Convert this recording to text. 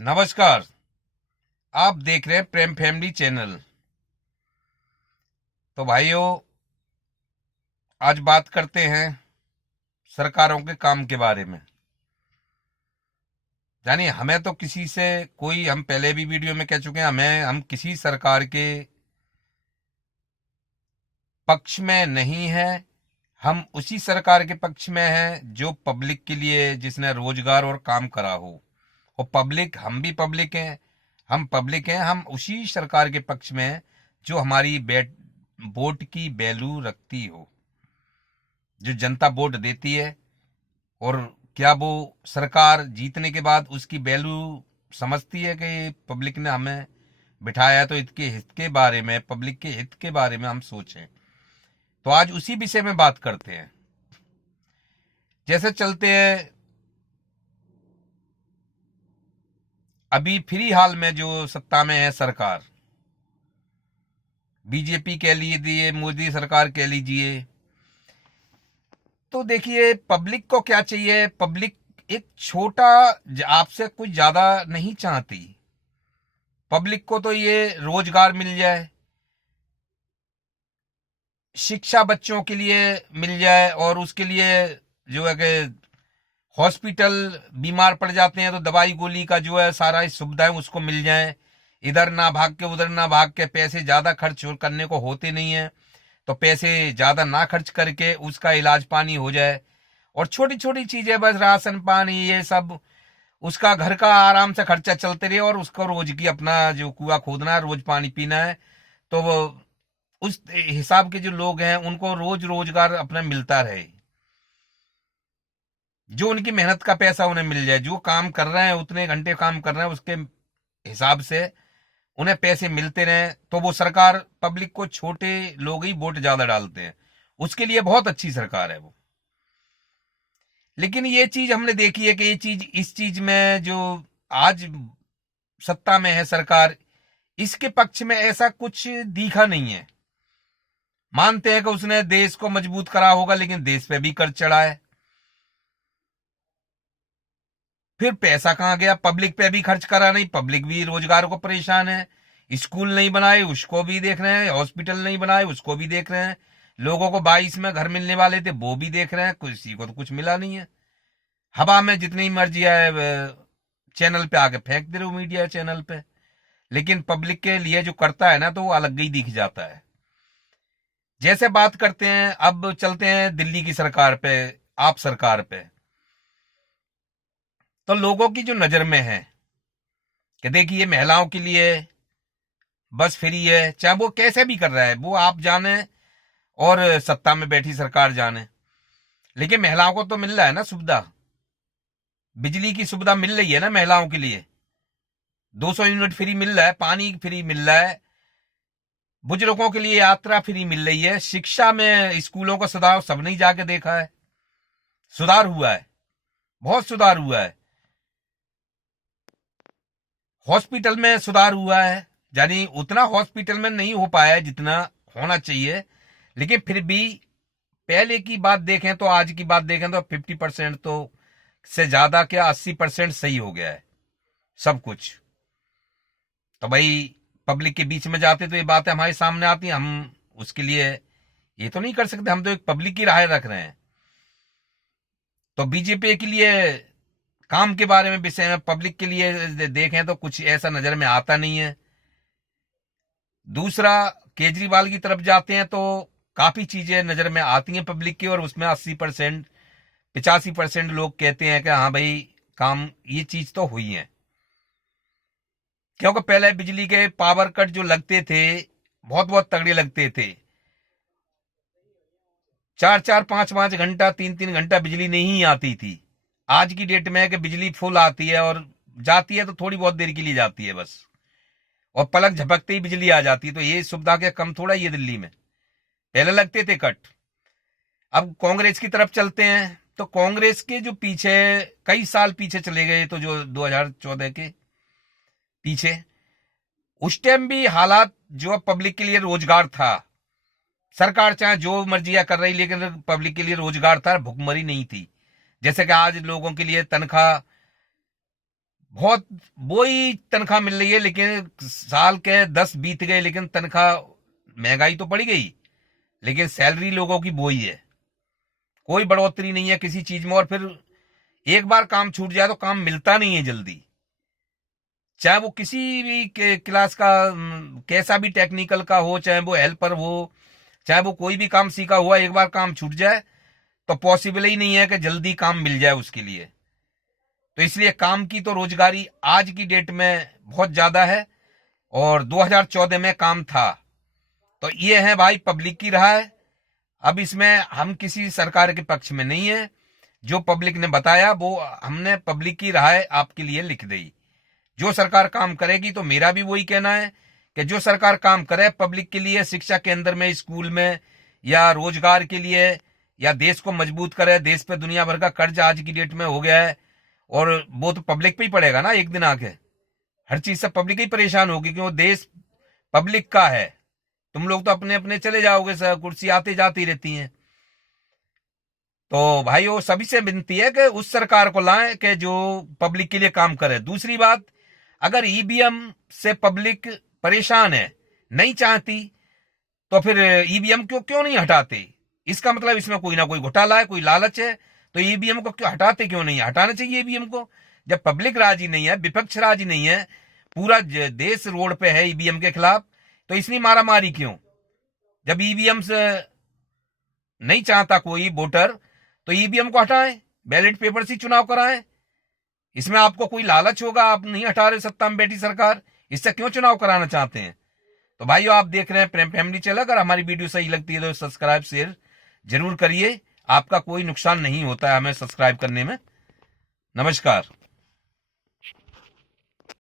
नमस्कार। आप देख रहे हैं प्रेम फैमिली चैनल। तो भाइयों, आज बात करते हैं सरकारों के काम के बारे में। यानी हमें तो किसी से कोई, हम पहले भी वीडियो में कह चुके हैं, हम किसी सरकार के पक्ष में नहीं है। हम उसी सरकार के पक्ष में हैं जो पब्लिक के लिए, जिसने रोजगार और काम करा हो। और पब्लिक, हम भी पब्लिक हैं, हम पब्लिक हैं, हम उसी सरकार के पक्ष में हैं जो हमारी वोट की वैल्यू रखती हो, जो जनता वोट देती है। और क्या वो सरकार जीतने के बाद उसकी वैल्यू समझती है कि पब्लिक ने हमें बिठाया है, तो इसके हित के बारे में, पब्लिक के हित के बारे में हम सोचें। तो आज उसी विषय में बात करते हैं। जैसे चलते हैं, अभी फ्री हाल में जो सत्ता में है सरकार, बीजेपी कह लीजिए, मोदी सरकार कह लीजिए, तो देखिए पब्लिक को क्या चाहिए। पब्लिक एक छोटा, आपसे कुछ ज्यादा नहीं चाहती। पब्लिक को तो ये रोजगार मिल जाए, शिक्षा बच्चों के लिए मिल जाए, और उसके लिए जो है कि हॉस्पिटल बीमार पड़ जाते हैं तो दवाई गोली का जो है सारा सुविधाएं उसको मिल जाए। इधर ना भाग के उधर ना भाग के, पैसे ज्यादा खर्च करने को होते नहीं है, तो पैसे ज्यादा ना खर्च करके उसका इलाज पानी हो जाए। और छोटी छोटी चीजें, बस राशन पानी ये सब, उसका घर का आराम से खर्चा चलते रहे, और उसको रोज की अपना जो कुआं खोदना है, रोज पानी पीना है, तो वो उस हिसाब के जो लोग हैं उनको रोज रोजगार अपना मिलता रहे, जो उनकी मेहनत का पैसा उन्हें मिल जाए। जो काम कर रहे हैं, उतने घंटे काम कर रहे हैं, उसके हिसाब से उन्हें पैसे मिलते रहे। तो वो सरकार, पब्लिक को छोटे लोग ही वोट ज्यादा डालते हैं, उसके लिए बहुत अच्छी सरकार है वो। लेकिन ये चीज हमने देखी है कि ये चीज, इस चीज में जो आज सत्ता में है सरकार, इसके पक्ष में ऐसा कुछ दिखा नहीं है। मानते हैं कि उसने देश को मजबूत करा होगा, लेकिन देश पे भी कर्ज चढ़ा है। फिर पैसा कहां गया? पब्लिक पे भी खर्च करा नहीं, पब्लिक भी रोजगार को परेशान है। स्कूल नहीं बनाए, उसको भी देख रहे हैं। हॉस्पिटल नहीं बनाए, उसको भी देख रहे हैं। लोगों को 22 में घर मिलने वाले थे, वो भी देख रहे हैं। किसी को तो कुछ मिला नहीं है। हवा में जितनी मर्जी आए चैनल पे आके फेंक दे रहे हो, मीडिया चैनल पे। लेकिन पब्लिक के लिए जो करता है ना, तो वो अलग ही दिख जाता है। जैसे बात करते हैं, अब चलते हैं दिल्ली की सरकार पे, आप सरकार पे। तो लोगों की जो नजर में है कि देखिए महिलाओं के लिए बस फ्री है, चाहे वो कैसे भी कर रहा है, वो आप जाने और सत्ता में बैठी सरकार जाने। लेकिन महिलाओं को तो मिल रहा है ना सुविधा, बिजली की सुविधा मिल रही है ना महिलाओं के लिए। 200 यूनिट फ्री मिल रहा है, पानी फ्री मिल रहा है, बुजुर्गों के लिए यात्रा फ्री मिल रही है। शिक्षा में स्कूलों का सुधार सबने जाके देखा है, सुधार हुआ है, बहुत सुधार हुआ है। हॉस्पिटल में सुधार हुआ है, यानी उतना हॉस्पिटल में नहीं हो पाया है जितना होना चाहिए, लेकिन फिर भी पहले की बात देखें तो, आज की बात देखें तो 50% तो से ज्यादा क्या, 80% सही हो गया है सब कुछ। तो भाई पब्लिक के बीच में जाते तो ये बातें हमारे सामने आती हैं। हम उसके लिए ये तो नहीं कर सकते, हम तो एक पब्लिक की राय रख रहे हैं। तो बीजेपी के लिए काम के बारे में, विषय में, पब्लिक के लिए देखें तो कुछ ऐसा नजर में आता नहीं है। दूसरा, केजरीवाल की तरफ जाते हैं तो काफी चीजें नजर में आती हैं पब्लिक की, और उसमें 80% 85% लोग कहते हैं कि हाँ भाई काम, ये चीज तो हुई है। क्योंकि पहले बिजली के पावर कट जो लगते थे, बहुत बहुत तगड़े लगते थे। 4-4 5-5 घंटा, 3-3 घंटा बिजली नहीं आती थी। आज की डेट में है कि बिजली फुल आती है, और जाती है तो थोड़ी बहुत देर के लिए जाती है बस, और पलक झपकते ही बिजली आ जाती है। तो ये सुविधा के कम थोड़ा ही है दिल्ली में, पहले लगते थे कट। अब कांग्रेस की तरफ चलते हैं, तो कांग्रेस के जो पीछे, कई साल पीछे चले गए, तो जो 2014 के पीछे, उस टाइम भी हालात जो पब्लिक के लिए रोजगार था, सरकार चाहे जो मर्जियां कर रही, लेकिन पब्लिक के लिए रोजगार था, भुखमरी नहीं थी। जैसे कि आज लोगों के लिए तनख्वाह बहुत वही तनख्वाह मिल रही है, लेकिन साल के 10 बीत गए, लेकिन तनख्वाह, महंगाई तो बढ़ गई, लेकिन सैलरी लोगों की वही है, कोई बढ़ोतरी नहीं है किसी चीज में। और फिर एक बार काम छूट जाए तो काम मिलता नहीं है जल्दी, चाहे वो किसी भी क्लास का, कैसा भी टेक्निकल का हो, चाहे वो हेल्पर हो, चाहे वो कोई भी काम सीखा हुआ, एक बार काम छूट जाए तो पॉसिबल ही नहीं है कि जल्दी काम मिल जाए उसके लिए। तो इसलिए काम की तो रोजगारी आज की डेट में बहुत ज्यादा है, और 2014 में काम था। तो ये है भाई पब्लिक की राय। अब इसमें हम किसी सरकार के पक्ष में नहीं है, जो पब्लिक ने बताया वो हमने पब्लिक की राय आपके लिए लिख दी। जो सरकार काम करेगी, तो मेरा भी वही कहना है कि जो सरकार काम करे पब्लिक के लिए, शिक्षा केंद्र में, स्कूल में, या रोजगार के लिए, या देश को मजबूत करे। देश पे दुनिया भर का कर्ज आज की डेट में हो गया है, और वो तो पब्लिक पे ही पड़ेगा ना एक दिन आके। हर चीज से पब्लिक ही परेशान होगी, क्योंकि देश पब्लिक का है। तुम लोग तो अपने अपने चले जाओगे, सर कुर्सी आती जाती रहती हैं। तो भाई वो सभी से विनती है कि उस सरकार को लाएं कि जो पब्लिक के लिए काम करे। दूसरी बात, अगर ईवीएम से पब्लिक परेशान है, नहीं चाहती, तो फिर ईवीएम क्यों नहीं हटाते? इसका मतलब इसमें कोई ना कोई घोटाला है, कोई लालच है। तो ईवीएम को क्यों हटाते, क्यों नहीं हटाना चाहिए ईवीएम को? जब पब्लिक राजी नहीं है, विपक्ष राजी नहीं है, पूरा देश रोड पे है ईवीएम के खिलाफ, तो इसमें मारामारी क्यों? जब ईवीएम से नहीं चाहता कोई वोटर, तो ईवीएम को हटाएं, बैलेट पेपर से चुनाव कराएं। इसमें आपको कोई लालच होगा, आप नहीं हटा रहे सत्ता में बैठी सरकार, इससे क्यों चुनाव कराना चाहते हैं? तो भाइयों, आप देख रहे हैं प्रेम फैमिली चैनल। अगर हमारी वीडियो सही लगती है तो सब्सक्राइब शेयर जरूर करिए, आपका कोई नुकसान नहीं होता है हमें सब्सक्राइब करने में। नमस्कार।